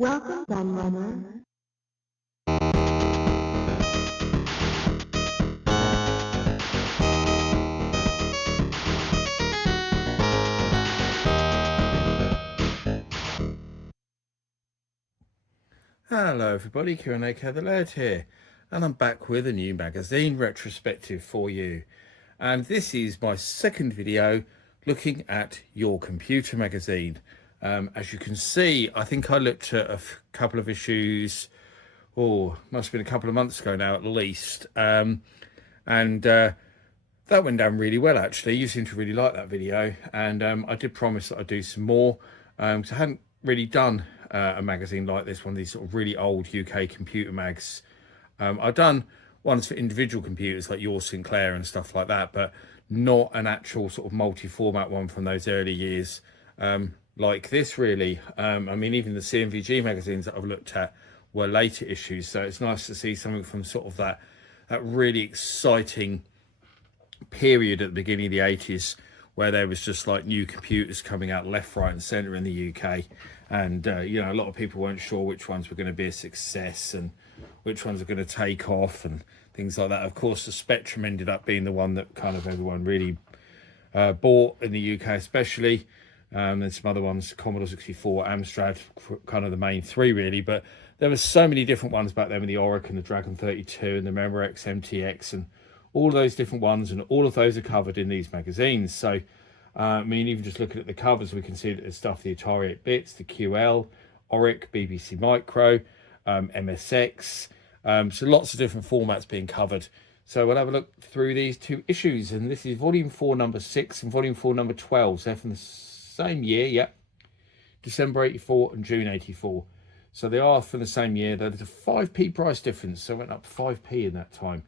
Welcome, Gunrunner. Hello everybody, Q&A the Lad here, and I'm back with a new magazine retrospective for you. And this is my second video looking at Your Computer magazine. As you can see, I think I looked at a couple of issues, must have been a couple of months ago now at least, and that went down really well actually. You seem to really like that video, and I did promise that I'd do some more, so I hadn't really done a magazine like this, one of these sort of really old UK computer mags. I've done ones for individual computers like your Sinclair and stuff like that, but not an actual sort of multi-format one from those early years like this really. I mean, even the CMVG magazines that I've looked at were later issues, so it's nice to see something from sort of that really exciting period at the beginning of the 80s where there was just like new computers coming out left, right and centre in the UK, and you know, a lot of people weren't sure which ones were going to be a success and which ones are going to take off and things like that. Of course, the Spectrum ended up being the one that kind of everyone really bought in the UK especially. Then some other ones, Commodore 64, Amstrad, kind of the main three really, but there were so many different ones back then with the Auric and the Dragon 32 and the Memorex MTX and all those different ones, and all of those are covered in these magazines. So I mean, even just looking at the covers, we can see that there's stuff, the Atari 8-bits, the QL, Auric, BBC Micro, MSX, so lots of different formats being covered. So we'll have a look through these two issues, and this is volume 4 number 6 and volume 4 number 12, so they're from the same year, yeah, December 84 and June 84. So they are from the same year. There's a 5p price difference, so it went up 5p in that time.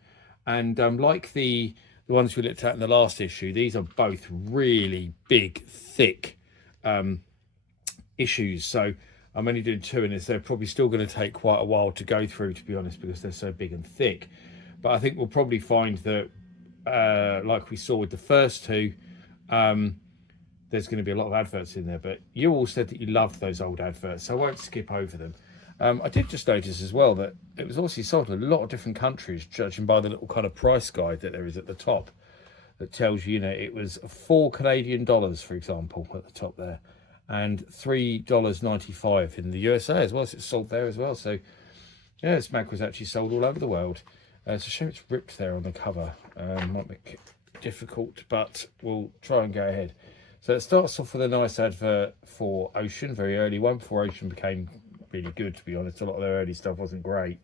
And like the ones we looked at in the last issue, these are both really big, thick issues. So I'm only doing two in this. They're probably still going to take quite a while to go through, to be honest, because they're so big and thick. But I think we'll probably find that, like we saw with the first two, there's going to be a lot of adverts in there. But you all said that you loved those old adverts, so I won't skip over them. I did just notice as well that it was obviously sold in a lot of different countries, judging by the little kind of price guide that there is at the top that tells you, you know, it was $4 Canadian, for example, at the top there, and $3.95 in the USA as well. So it's sold there as well. So yeah, this mag was actually sold all over the world. It's a shame it's ripped there on the cover. Might make it difficult, but we'll try and go ahead. So it starts off with a nice advert for Ocean, very early one, before Ocean became really good, to be honest. A lot of their early stuff wasn't great.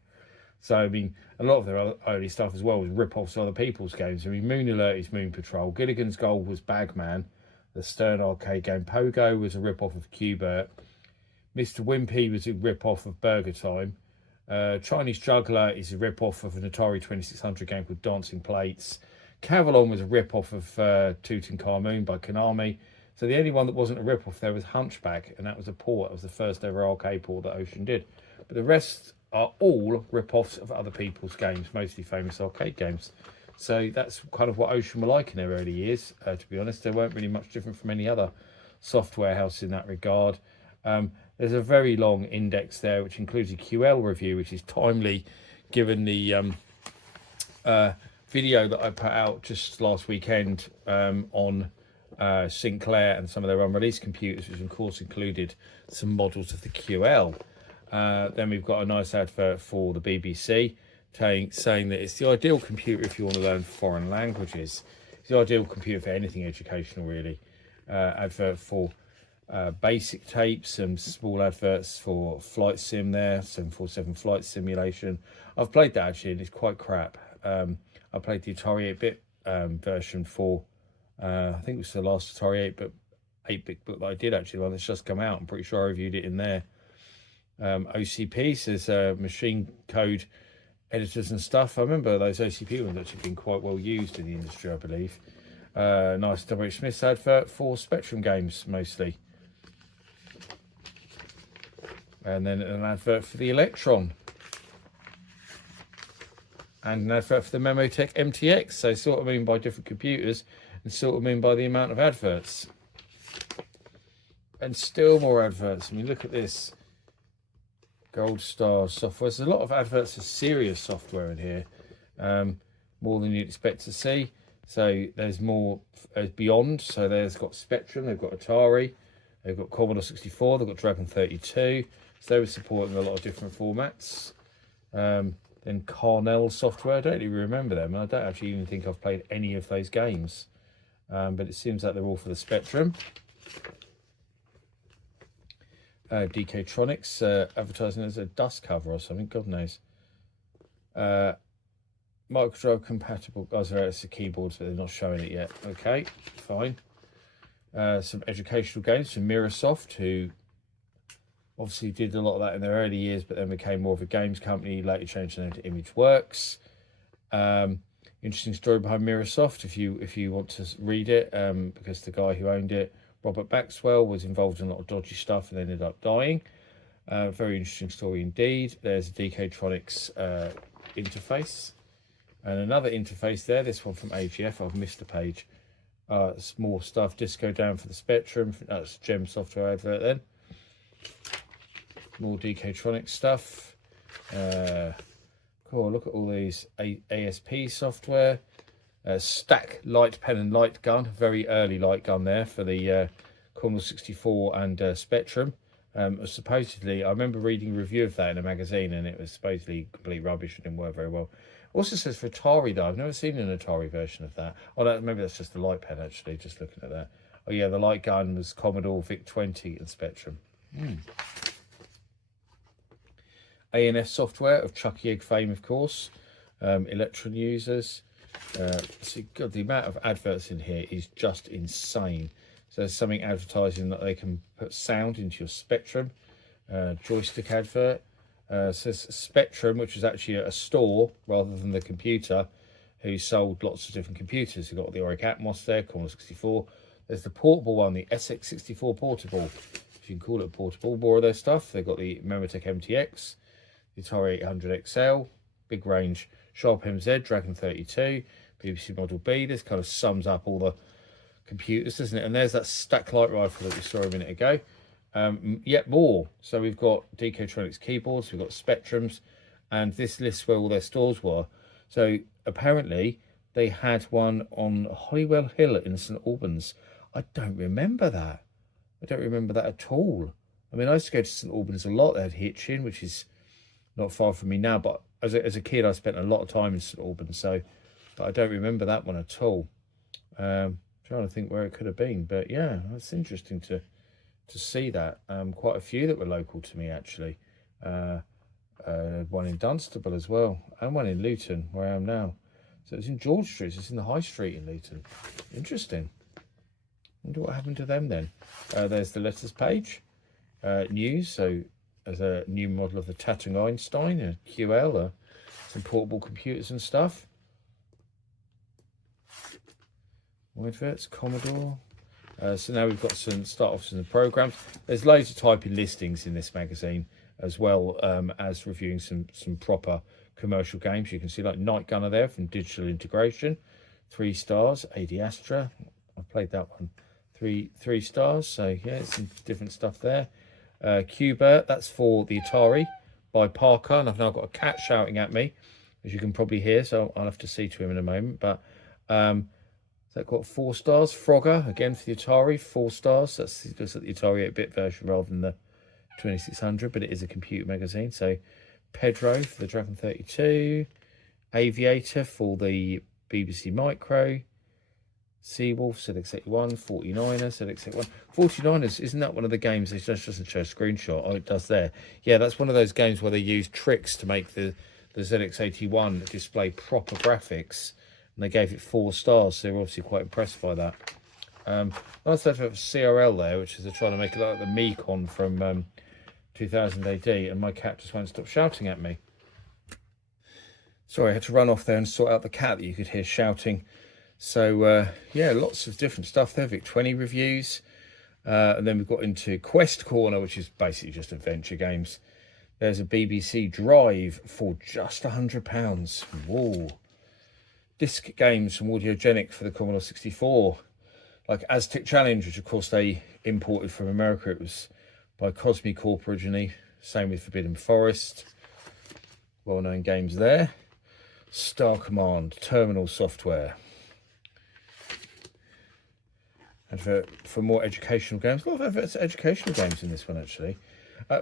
So I mean, a lot of their early stuff as well was rip-offs of other people's games. I mean, Moon Alert is Moon Patrol, Gilligan's Gold was Bagman, the Stern arcade game Pogo was a rip-off of Q*bert, Mr. Wimpy was a rip-off of Burger Time, Chinese Juggler is a rip-off of an Atari 2600 game called Dancing Plates, Cavalon was a rip-off of Tutankhamun by Konami. So the only one that wasn't a rip-off there was Hunchback, and that was a port. That was the first ever arcade port that Ocean did. But the rest are all rip-offs of other people's games, mostly famous arcade games. So that's kind of what Ocean were like in their early years, to be honest. They weren't really much different from any other software house in that regard. There's a very long index there, which includes a QL review, which is timely, given the video that I put out just last weekend on Sinclair and some of their unreleased computers, which of course included some models of the QL. Then we've got a nice advert for the BBC saying that it's the ideal computer if you want to learn foreign languages. It's the ideal computer for anything educational really. Advert for basic tapes, some small adverts for Flight Sim there, 747 Flight Simulation. I've played that actually and it's quite crap. I played the Atari 8-bit version for I think it was the last Atari 8-bit book that I did actually, one that's just come out. I'm pretty sure I reviewed it in there. OCP says machine code editors and stuff. I remember those OCP ones actually been quite well used in the industry, I believe. Nice W.H. Smith's advert for Spectrum games mostly. And then an advert for the Electron. And an advert for the Memotech MTX. So sort of mean by different computers and sort of mean by the amount of adverts. And still more adverts. I mean, look at this. Gold Star software. There's a lot of adverts for serious software in here, more than you'd expect to see. So there's more beyond. So there's got Spectrum, they've got Atari, they've got Commodore 64, they've got Dragon 32. So they were supporting a lot of different formats. Then Carnell software, I don't even remember them. I don't actually even think I've played any of those games. But it seems like they're all for the Spectrum. DK-Tronics advertising as a dust cover or something, God knows. Microdrive compatible, guys are out of the keyboards, but they're not showing it yet. Okay, fine. Some educational games from Mirasoft, who obviously did a lot of that in their early years, but then became more of a games company, later changed their name to ImageWorks. Interesting story behind Mirasoft, if you want to read it, because the guy who owned it, Robert Maxwell, was involved in a lot of dodgy stuff and ended up dying. Very interesting story indeed. There's a DK-Tronics interface. And another interface there, this one from AGF, I've missed a page. It's more stuff, Disco Down for the Spectrum, that's Gem software advert then. More DK-Tronics stuff. Cool, look at all these ASP software. Stack light pen and light gun, very early light gun there for the Commodore 64 and Spectrum. Supposedly, I remember reading a review of that in a magazine, and it was supposedly complete rubbish and didn't work very well. Also says for Atari though, I've never seen an Atari version of that. Oh no, maybe that's just the light pen actually, just looking at that. Oh yeah, the light gun was Commodore VIC-20 and Spectrum. ANF software of Chucky Egg fame, of course. Electron users. See, God, the amount of adverts in here is just insane. So there's something advertising that they can put sound into your Spectrum. Joystick advert. Says Spectrum, which is actually a store rather than the computer, who sold lots of different computers. You've got the Auric Atmos there, Commodore 64. There's the portable one, the SX64 portable, if you can call it portable. More of their stuff. They've got the Memotek MTX, the Atari 800 XL, big range, Sharp MZ, Dragon 32, BBC Model B. This kind of sums up all the computers, doesn't it? And there's that stack light rifle that we saw a minute ago. Yet more. So we've got DK-Tronics keyboards, we've got Spectrums, and this lists where all their stores were. So apparently they had one on Hollywell Hill in St Albans. I don't remember that. I don't remember that at all. I mean, I used to go to St Albans a lot. They had Hitchin, which is not far from me now, but as a kid I spent a lot of time in St Albans, so but I don't remember that one at all. Trying to think where it could have been, but yeah, that's interesting to see that. Quite a few that were local to me actually. One in Dunstable as well, and one in Luton where I am now. So it's in George Street, it's in the High Street in Luton. Interesting. Wonder what happened to them then. There's the letters page. News, so as a new model of the Tatung Einstein, a QL, some portable computers and stuff. Adverts, Commodore. So now we've got some start offs in the programs. There's loads of typing listings in this magazine, as well as reviewing some proper commercial games. You can see like Night Gunner there from Digital Integration, 3 stars. AD Astra, I played that one, three stars. So yeah, some different stuff there. Cuba, that's for the Atari by Parker, and I've now got a cat shouting at me, as you can probably hear, so I'll have to see to him in a moment. But that got 4 stars. Frogger, again for the Atari, 4 stars. That's just the Atari 8-bit version rather than the 2600, but it is a computer magazine. So Pedro for the Dragon 32, Aviator for the BBC Micro, Seawolf, ZX81, 49er, ZX81. 49ers, isn't that one of the games that just doesn't show a screenshot? Oh, it does there. Yeah, that's one of those games where they use tricks to make the ZX81 display proper graphics. And they gave it 4 stars, so they're obviously quite impressed by that. Nice advert for CRL there, which is they're trying to make it like the Mekon from 2000 AD, and my cat just won't stop shouting at me. Sorry, I had to run off there and sort out the cat that you could hear shouting. So yeah, lots of different stuff there. VIC-20 reviews, and then we've got into Quest Corner, which is basically just adventure games. There's a BBC Drive for just £100. Whoa. Disc games from Audiogenic for the Commodore 64, like Aztec Challenge, which of course they imported from America. It was by Cosmi Corp originally, Same with Forbidden Forest. Well-known games there. Star Command, terminal software. And for more educational games, a lot of educational games in this one actually.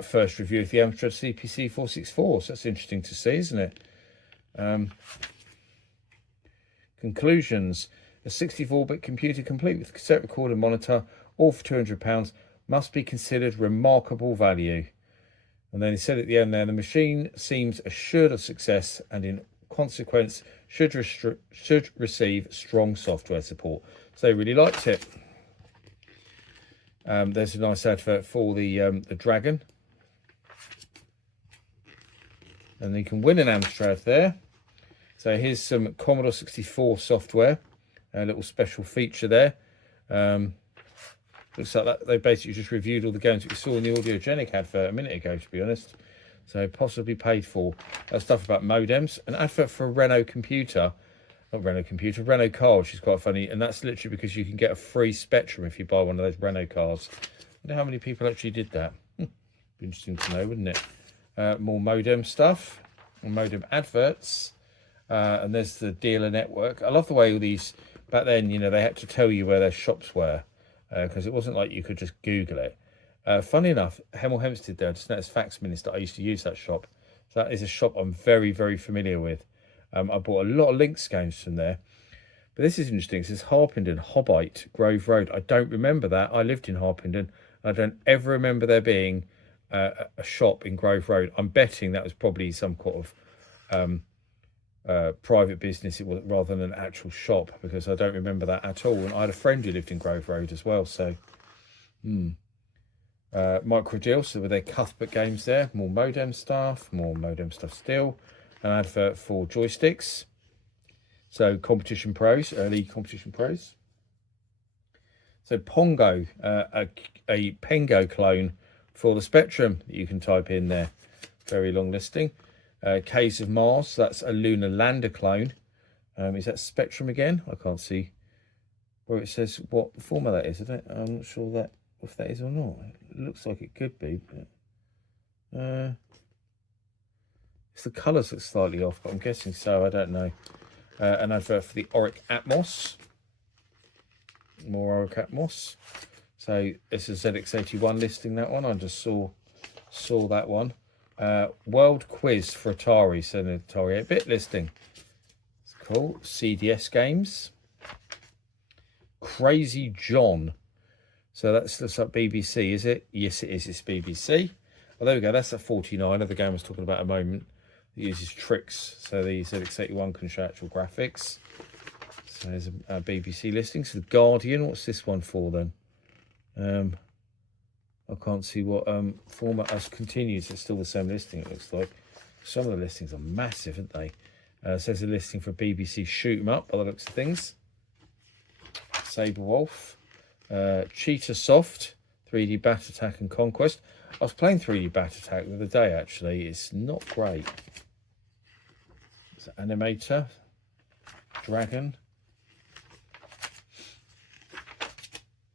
First review of the Amstrad CPC 464, so that's interesting to see, isn't it? Conclusions: a 64-bit computer complete with cassette recorder monitor, all for £200, must be considered remarkable value. And then he said at the end there, the machine seems assured of success and in consequence should receive strong software support. So they really liked it. There's a nice advert for the Dragon. And you can win an Amstrad there. So here's some Commodore 64 software, a little special feature there. Looks like that they basically just reviewed all the games that we saw in the Audiogenic advert a minute ago, to be honest. So possibly paid for. Stuff about modems. An advert for a Renault computer. Not Renault computer, Renault car, which is quite funny. And that's literally because you can get a free Spectrum if you buy one of those Renault cars. I wonder how many people actually did that. Be interesting to know, wouldn't it? More modem stuff. Modem adverts. And there's the dealer network. I love the way all these, back then, you know, they had to tell you where their shops were. Because it wasn't like you could just Google it. Funny enough, Hemel Hempstead there, just noticed Fax Minister, I used to use that shop. So that is a shop I'm very, very familiar with. I bought a lot of Lynx games from there. But this is interesting. It says Harpenden, Hobbite, Grove Road. I don't remember that. I lived in Harpenden. I don't ever remember there being a shop in Grove Road. I'm betting that was probably some sort of private business rather than an actual shop, because I don't remember that at all. And I had a friend who lived in Grove Road as well. So, Microdeal, so with their Cuthbert games there. More modem stuff still. An advert for joysticks. So Competition Pros, early Competition Pros. So Pongo, a Pengo clone for the Spectrum that you can type in there. Very long listing. Caves of Mars, that's a Lunar Lander clone. Is that Spectrum again? I can't see where it says what format that is. I'm not sure if that is or not. It looks like it could be, but the colours look slightly off, but I'm guessing so. I don't know. An advert for the Auric Atmos. More Auric Atmos. So it's a ZX81 listing, that one. I just saw that one. World Quiz for Atari, so an Atari 8-bit listing. It's cool. CDS games. Crazy John. So that's like BBC, is it? Yes, it is. It's BBC. Oh, there we go. That's a 49 of the game I was talking about a moment. It uses tricks. So the ZX81 can show actual graphics. So there's a BBC listing. So the Guardian. What's this one for then? I can't see what format as continues. It's still the same listing, it looks like. Some of the listings are massive, aren't they? So there's a listing for BBC Shoot 'em Up by the looks of things. Sabre Wolf. Cheetah Soft. 3D Bat Attack and Conquest. I was playing 3D Bat Attack the other day, actually. It's not great. It's an Animator. Dragon.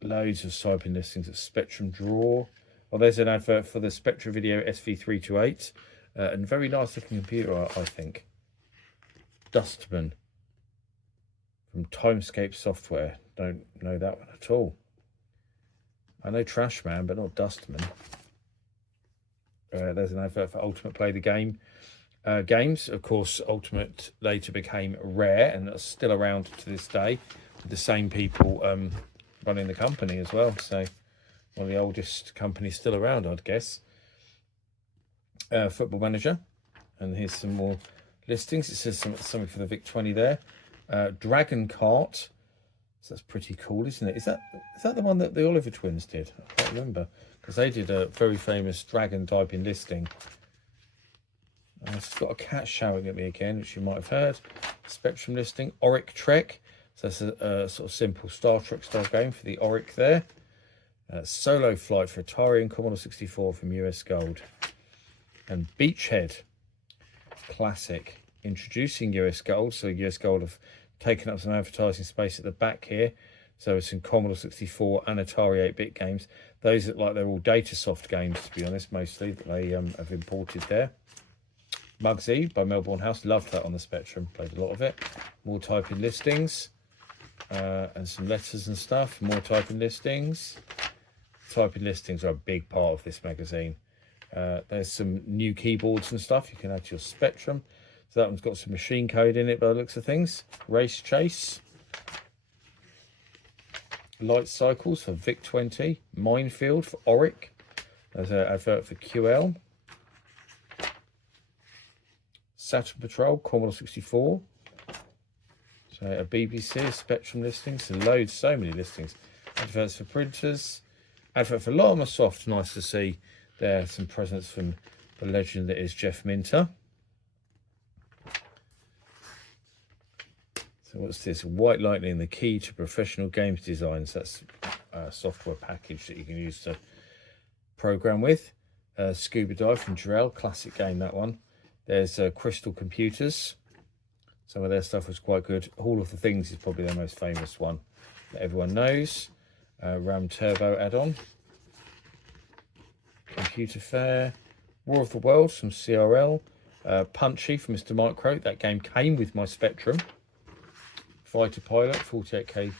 Loads of typing listings at Spectrum Draw. Well, there's an advert for the Spectrum Video SV328. And very nice looking computer, I think. Dustman. From Timescape Software. Don't know that one at all. I know Trashman, but not Dustman. There's an advert for Ultimate Play the Game games. Of course, Ultimate later became Rare and are still around to this day. With the same people running the company as well. So one of the oldest companies still around, I'd guess. Football Manager. And here's some more listings. It says something for the VIC-20 there. Dragon Kart. So that's pretty cool, isn't it? Is that the one that the Oliver twins did? I can't remember. Because they did a very famous dragon typing listing. It's got a cat shouting at me again, which you might have heard. Spectrum listing. Auric Trek. So that's a sort of simple Star Trek style game for the Auric there. Solo Flight for Atari and Commodore 64 from US Gold. And Beachhead. Classic. Introducing US Gold. So US Gold have taken up some advertising space at the back here. So it's in Commodore 64 and Atari 8-bit games. Those look like they're all Datasoft games, to be honest, mostly, that they have imported there. Mugsy by Melbourne House, loved that on the Spectrum, played a lot of it. More typing listings and some letters and stuff, more typing listings. Typing listings are a big part of this magazine. There's some new keyboards and stuff you can add to your Spectrum. So that one's got some machine code in it by the looks of things. Race Chase. Light Cycles for VIC-20. Minefield for Auric. There's an advert for QL. Saturn Patrol, Commodore 64. So a BBC, Spectrum listings, so many listings. Adverts for printers. Advert for Llama Soft, nice to see there. Some presents from the legend that is Jeff Minter. So what's this? White Lightning, the key to professional games designs. That's a software package that you can use to program with. Scuba Dive from Jarrell, classic game, that one. There's Crystal Computers. Some of their stuff was quite good. Hall of the Things is probably their most famous one that everyone knows. RAM Turbo add-on. Computer Fair. War of the Worlds from CRL. Punchy from Mr. Micro. That game came with my Spectrum. Fighter Pilot, 48K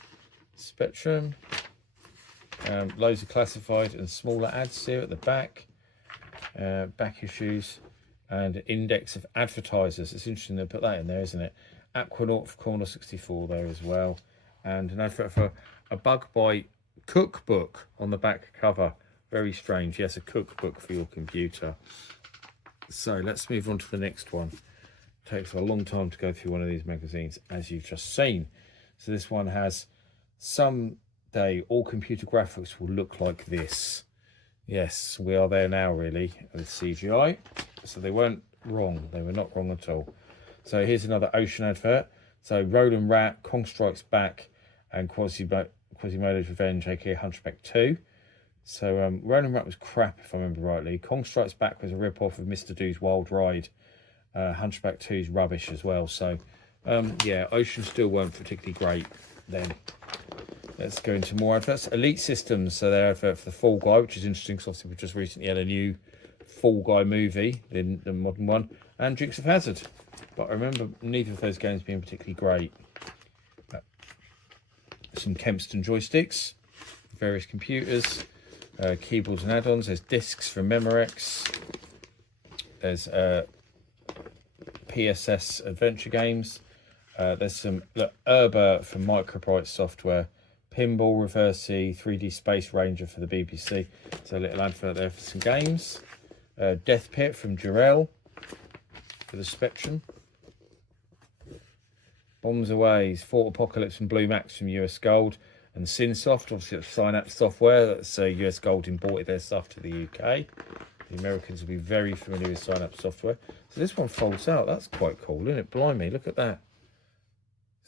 Spectrum. Loads of classified and smaller ads here at the back. Back issues. And index of advertisers. It's interesting to put that in there, isn't it? Aquanaut for Commodore 64 there as well. And an advert for a Bug Bite cookbook on the back cover. Very strange. Yes, a cookbook for your computer. So let's move on to the next one. It takes a long time to go through one of these magazines, as you've just seen. So this one has someday all computer graphics will look like this. Yes, we are there now, really, with CGI. So they weren't wrong. They were not wrong at all. So here's another Ocean advert. So Roland Rat, Kong Strikes Back, and Quasimodo's Revenge, aka Hunchback 2. So Roland Rat was crap, if I remember rightly. Kong Strikes Back was a rip-off of Mr. Do's Wild Ride. Hunchback 2 is rubbish as well. So, yeah, Ocean still weren't particularly great then. Let's go into more adverts. Elite Systems, so they're advert for the Fall Guy, which is interesting because obviously we just recently had a new Fall Guy movie, the modern one, and Dukes of Hazzard. But I remember neither of those games being particularly great. Some Kempston joysticks, various computers, keyboards and add-ons. There's discs from Memorex. There's PSS adventure games. There's some Urba from Microprite Software. Pinball Reversi, 3D Space Ranger for the BBC. So a little advert there for some games. Death Pit from Jarrell for the Spectrum. Bombs Away, Fort Apocalypse and Blue Max from US Gold. And Synsoft, obviously it's Synapse Software. That's US Gold imported their stuff to the UK. The Americans will be very familiar with Synapse Software. So this one folds out. That's quite cool, isn't it? Blimey, look at that.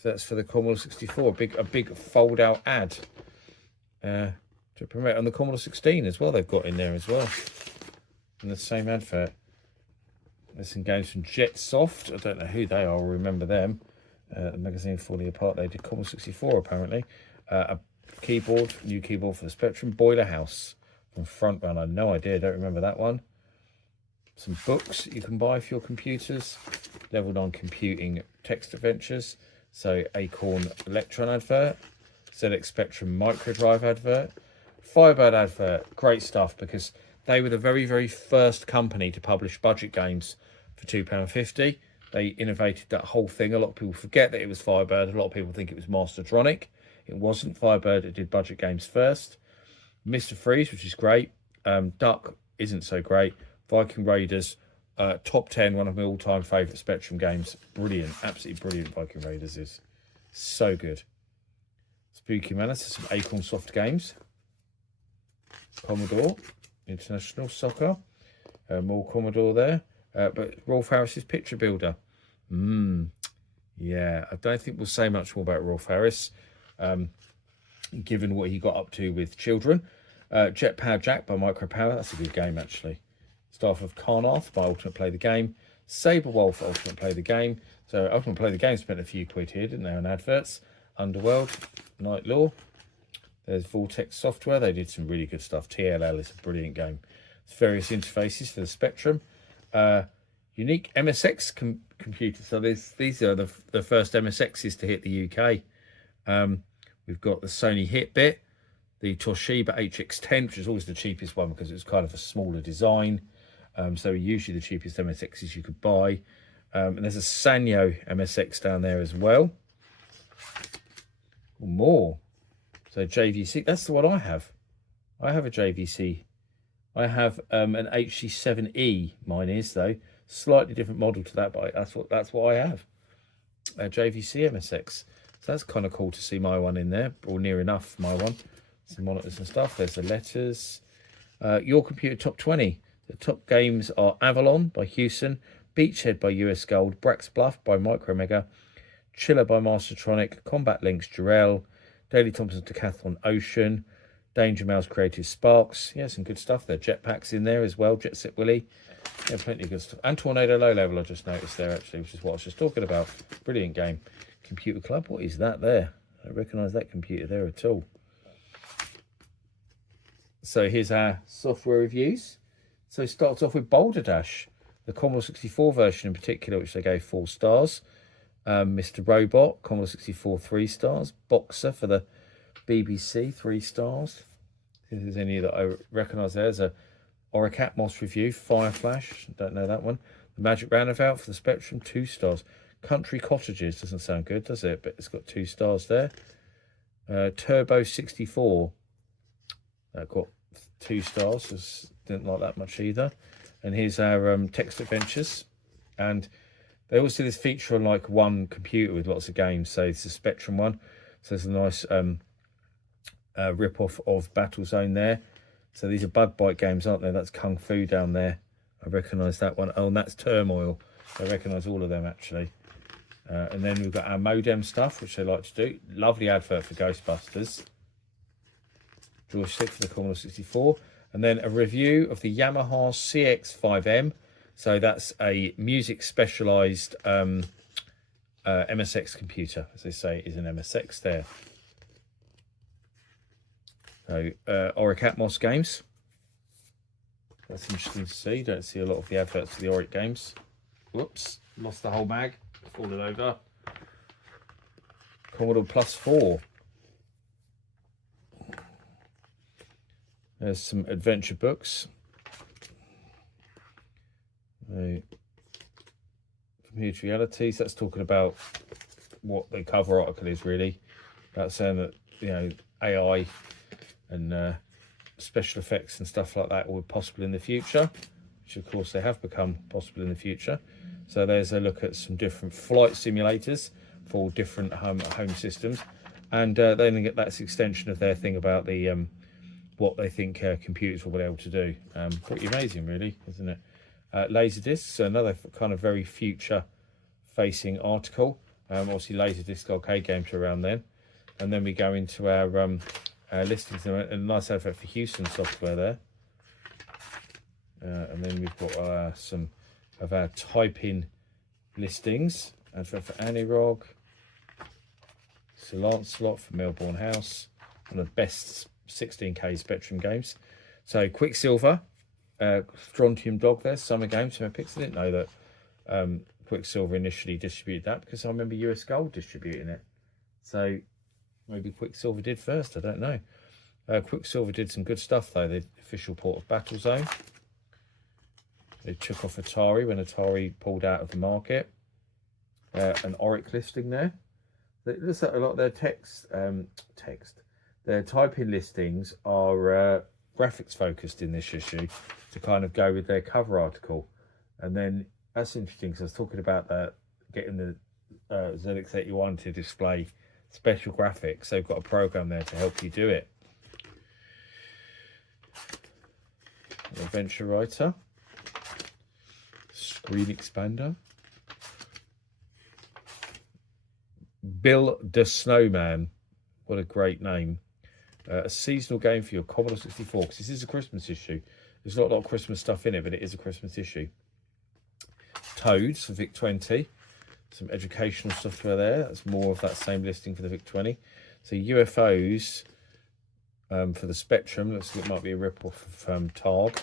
So that's for the Commodore 64, a big fold-out ad to promote. And the Commodore 16 as well, they've got in there as well. In the same advert. There's some games from Jetsoft. I don't know who they are or remember them. The magazine falling apart. They did Commodore 64 apparently. A keyboard, new keyboard for the Spectrum. Boiler House from Frontrunner. No idea, don't remember that one. Some books you can buy for your computers. Level 9 Computing Text Adventures. So Acorn Electron advert. ZX Spectrum Microdrive advert. Firebird advert. Great stuff because they were the very, very first company to publish budget games for £2.50. They innovated that whole thing. A lot of people forget that it was Firebird. A lot of people think it was Mastertronic. It wasn't. Firebird, it did budget games first. Mr. Freeze, which is great. Duck isn't so great. Viking Raiders, top 10, one of my all-time favourite Spectrum games. Brilliant, absolutely brilliant. Viking Raiders is so good. Spooky Manor, some Acorn Soft games. Commodore, International Soccer. More Commodore there. But Rolf Harris's Picture Builder. Yeah, I don't think we'll say much more about Rolf Harris, given what he got up to with children. Jet Power Jack by Micropower. That's a good game, actually. Staff of Carnarth by Ultimate Play the Game. Saber Wolf, Ultimate Play the Game. So Ultimate Play the Game spent a few quid here, didn't they, on adverts. Underworld, Night Law. There's Vortex Software. They did some really good stuff. TLL is a brilliant game. It's various interfaces for the Spectrum. Unique MSX computer. So these are the first MSXs to hit the UK. We've got the Sony Hitbit, the Toshiba HX10, which is always the cheapest one because it's kind of a smaller design. So usually the cheapest MSXs you could buy. And there's a Sanyo MSX down there as well. More. So JVC, that's the one I have. I have a JVC. I have an HC7E, mine is though. Slightly different model to that, but that's what I have. A JVC MSX. So that's kind of cool to see my one in there, or near enough my one. Some monitors and stuff. There's the letters. Your Computer Top 20. The top games are Avalon by Hewson, Beachhead by US Gold, Brax Bluff by Micromega, Chiller by Mastertronic, Combat Links Durell, Daley Thompson's Decathlon Ocean, Danger Mouse Creative Sparks. Yeah, some good stuff there. Jetpacks in there as well. Jet Set Willy. Yeah, plenty of good stuff. And Tornado Low Level I just noticed there actually, which is what I was just talking about. Brilliant game. Computer Club. What is that there? I don't recognise that computer there at all. So here's our software reviews. So it starts off with Boulder Dash, the Commodore 64 version in particular, which they gave 4 stars. Mr. Robot, Commodore 64, 3 stars. Boxer for the BBC, 3 stars. If there's any that I recognise, there's a Oricatmos review, Fire Flash, don't know that one. The Magic Roundabout for the Spectrum, 2 stars. Country Cottages, doesn't sound good, does it? But it's got 2 stars there. Turbo 64, that got 2 stars, didn't like that much either. And here's our text adventures. And they always do this feature on like one computer with lots of games. So it's the Spectrum one. So there's a nice rip-off of Battlezone there. So these are Bug Bite games, aren't they? That's Kung Fu down there. I recognise that one. Oh, and that's Turmoil. I recognise all of them actually. And then we've got our modem stuff, which they like to do. Lovely advert for Ghostbusters. Joystick for the Commodore 64. And then a review of the Yamaha CX5M. So that's a music specialised MSX computer, as they say, is an MSX there. So Oricatmos games. That's interesting to see. Don't see a lot of the adverts for the Oric games. Whoops, lost the whole mag, fallen over. Commodore Plus 4. There's some adventure books. Computer Realities, that's talking about what the cover article is really. That's saying that, you know, AI and special effects and stuff like that were possible in the future, which of course they have become possible in the future. So there's a look at some different flight simulators for different home systems. And then that's an extension of their thing about the what they think computers will be able to do. Pretty amazing really, isn't it? Laserdiscs, another kind of very future facing article. Obviously Laserdisc arcade games are around then. And then we go into our listings, and a nice advert for Hewson software there. And then we've got some of our type-in listings. Advert for Anirog, Sir Lancelot for Melbourne House, one of the best 16K Spectrum games. So Quicksilver, Strontium Dog there, Summer Games from Epix. I didn't know that Quicksilver initially distributed that because I remember US Gold distributing it. So maybe Quicksilver did first, I don't know. Quicksilver did some good stuff though, the official port of Battlezone. They took off Atari when Atari pulled out of the market. An Oric listing there. It looks like a lot of their their type-in listings are graphics focused in this issue to kind of go with their cover article. And then that's interesting because I was talking about getting the ZX81 to display special graphics. They've got a program there to help you do it. Adventure Writer, Screen Expander, Bill the Snowman, what a great name. A seasonal game for your Commodore 64, because this is a Christmas issue. There's not a lot of Christmas stuff in it, but it is a Christmas issue. Toads for VIC-20, some educational software there. That's more of that same listing for the VIC-20. So UFOs, for the Spectrum. Looks like it might be a rip-off of Targ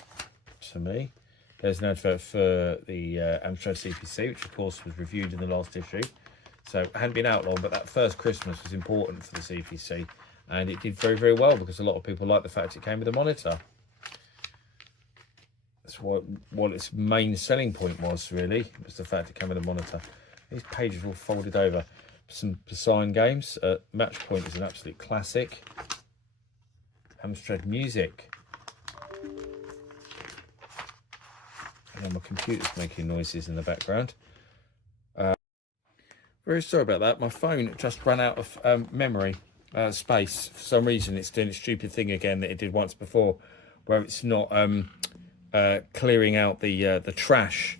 to me. There's an advert for the Amstrad CPC, which of course was reviewed in the last issue. So it hadn't been out long, but that first Christmas was important for the CPC, and it did very, very well because a lot of people liked the fact it came with a monitor. That's what its main selling point was, really, was the fact it came with a monitor. These pages all folded over. Some Poseidon games. Match Point is an absolute classic. Amstrad Music. And my computer's making noises in the background. Very sorry about that. My phone just ran out of memory space. For some reason, it's doing its stupid thing again that it did once before, where it's not clearing out the trash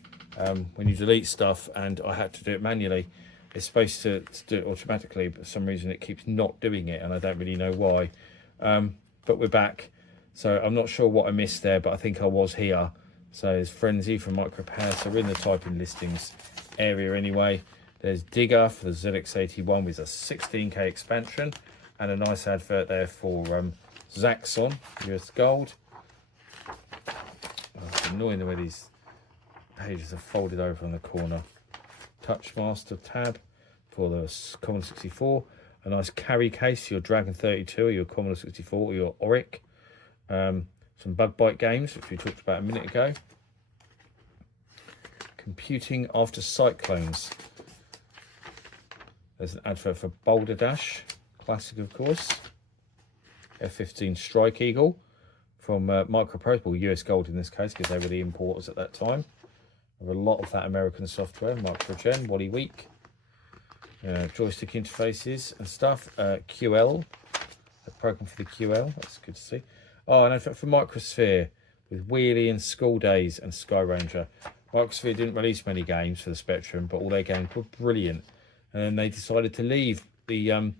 when you delete stuff, and I had to do it manually. It's supposed to do it automatically, but for some reason it keeps not doing it, and I don't really know why. But we're back, so I'm not sure what I missed there, but I think I was here. So there's Frenzy from Micropower, so we're in the typing listings area anyway. There's Digger for the ZX81 with a 16K expansion, and a nice advert there for Zaxxon US Gold. Oh, it's annoying the way these pages are folded over on the corner. Touchmaster tab for the Commodore 64. A nice carry case for your Dragon 32 or your Commodore 64 or your Auric. Some Bug Bite games, which we talked about a minute ago. Computing After Cyclones. There's an advert for Boulder Dash, classic of course. F-15 Strike Eagle from Microprose, well, US Gold in this case, because they were the importers at that time. There were a lot of that American software, Microgen, Wally Week, joystick interfaces and stuff. QL, a program for the QL, that's good to see. Oh, and for Microsphere with Wheelie and School Days and Sky Ranger. Microsphere didn't release many games for the Spectrum, but all their games were brilliant. And then they decided to leave the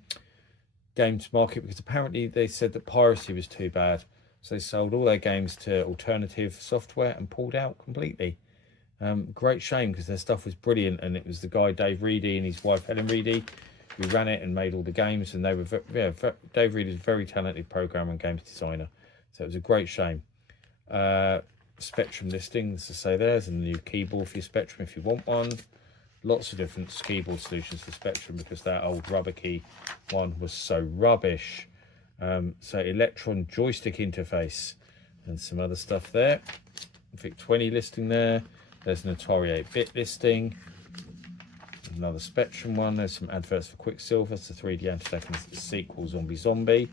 games market because apparently they said that piracy was too bad. So they sold all their games to alternative software and pulled out completely. Great shame because their stuff was brilliant, and it was the guy Dave Reedy and his wife Helen Reedy who ran it and made all the games, and they were Dave Reedy is a very talented programmer and games designer, so it was a great shame. Spectrum listings to say there's a new keyboard for your Spectrum if you want one. Lots of different keyboard solutions for Spectrum because that old rubber key one was so rubbish. So Electron joystick interface and some other stuff there. VIC-20 listing there. There's an Atari 8-bit listing. Another Spectrum one. There's some adverts for Quicksilver. It's a 3D anti-tank sequel, Zombie.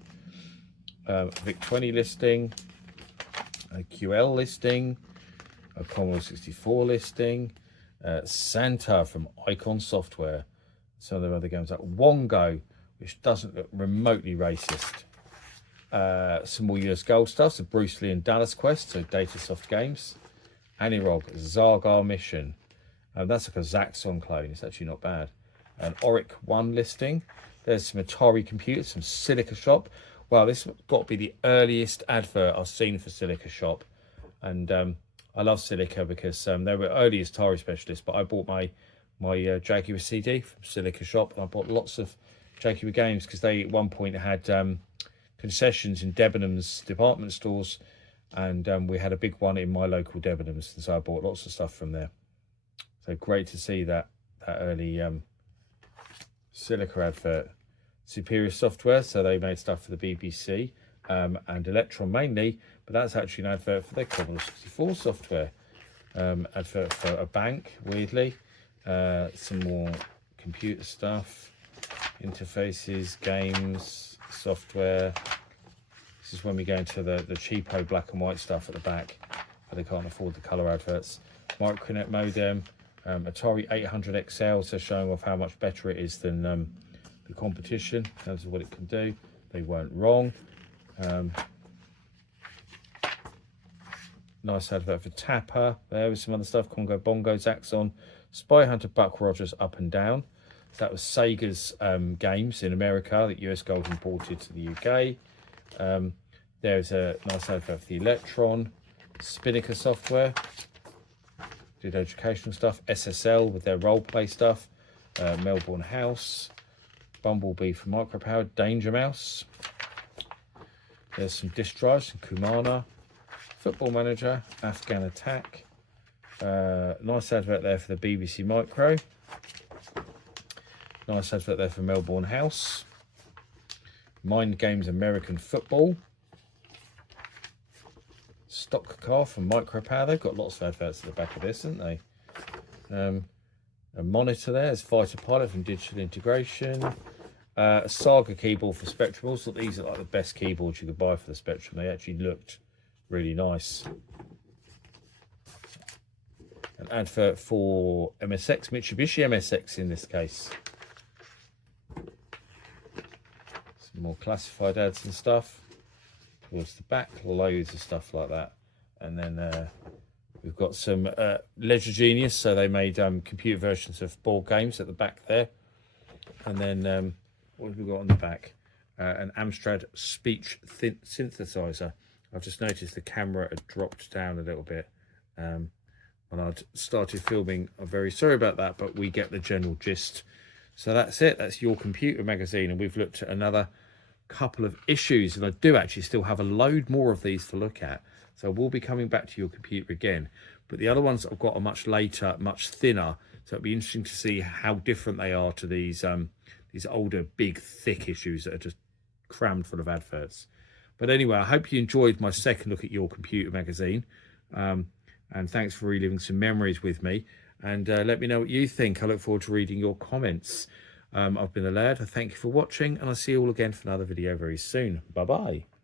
VIC-20 listing. A QL listing. A Commodore 64 listing. Santa from Icon Software. Some of the other games like Wongo, which doesn't look remotely racist. Some more US Gold stuff, so Bruce Lee and Dallas Quest, so Datasoft games. Anirog, Zargar Mission. That's like a Zaxxon clone, it's actually not bad. An Auric 1 listing. There's some Atari computers, some Silica Shop. Wow, this has got to be the earliest advert I've seen for Silica Shop. And I love Silica because they were early Atari specialists, but I bought my Jaguar CD from Silica Shop, and I bought lots of Jaguar games because they at one point had concessions in Debenhams department stores, and we had a big one in my local Debenhams, and so I bought lots of stuff from there. So great to see that early Silica advert. Superior Software, so they made stuff for the BBC and Electron mainly, but that's actually an advert for their Commodore 64 software. Advert for a bank, weirdly. Some more computer stuff, interfaces, games, software. This is when we go into the cheapo black and white stuff at the back, but they can't afford the colour adverts. Micronet modem, Atari 800 XL, so showing off how much better it is than the competition in terms of what it can do. They weren't wrong. Nice advert for Tapper. There was some other stuff. Congo Bongo, Zaxxon, Spy Hunter, Buck Rogers, Up and Down. So that was Sega's games in America that US Gold imported to the UK. There's a nice advert for the Electron. Spinnaker Software did educational stuff. SSL with their role play stuff. Melbourne House. Bumblebee for Micropower. Danger Mouse. There's some disk drives, some Kumana, Football Manager, Afghan Attack. Nice advert there for the BBC Micro. Nice advert there for Melbourne House. Mind Games American Football. Stock car from Micropower. They've got lots of adverts at the back of this, haven't they? A monitor there is Fighter Pilot from Digital Integration. A Saga keyboard for Spectrum. Also, these are like the best keyboards you could buy for the Spectrum. They actually looked really nice. An advert for MSX, Mitsubishi MSX in this case. Some more classified ads and stuff. Towards the back, loads of stuff like that. And then we've got some Ledger Genius, so they made computer versions of board games at the back there. And then what have we got on the back? An Amstrad speech synthesizer. I've just noticed the camera had dropped down a little bit when I'd started filming. I'm very sorry about that, but we get the general gist. So that's it. That's Your Computer magazine, and we've looked at another couple of issues, and I do actually still have a load more of these to look at, so we'll be coming back to Your Computer again, but the other ones that I've got are much later, much thinner, so it'll be interesting to see how different they are to these older big thick issues that are just crammed full of adverts. But anyway, I hope you enjoyed my second look at Your Computer magazine, and thanks for reliving some memories with me, and let me know what you think. I look forward to reading your comments. I've been the Laird. I thank you for watching, and I'll see you all again for another video very soon. Bye bye.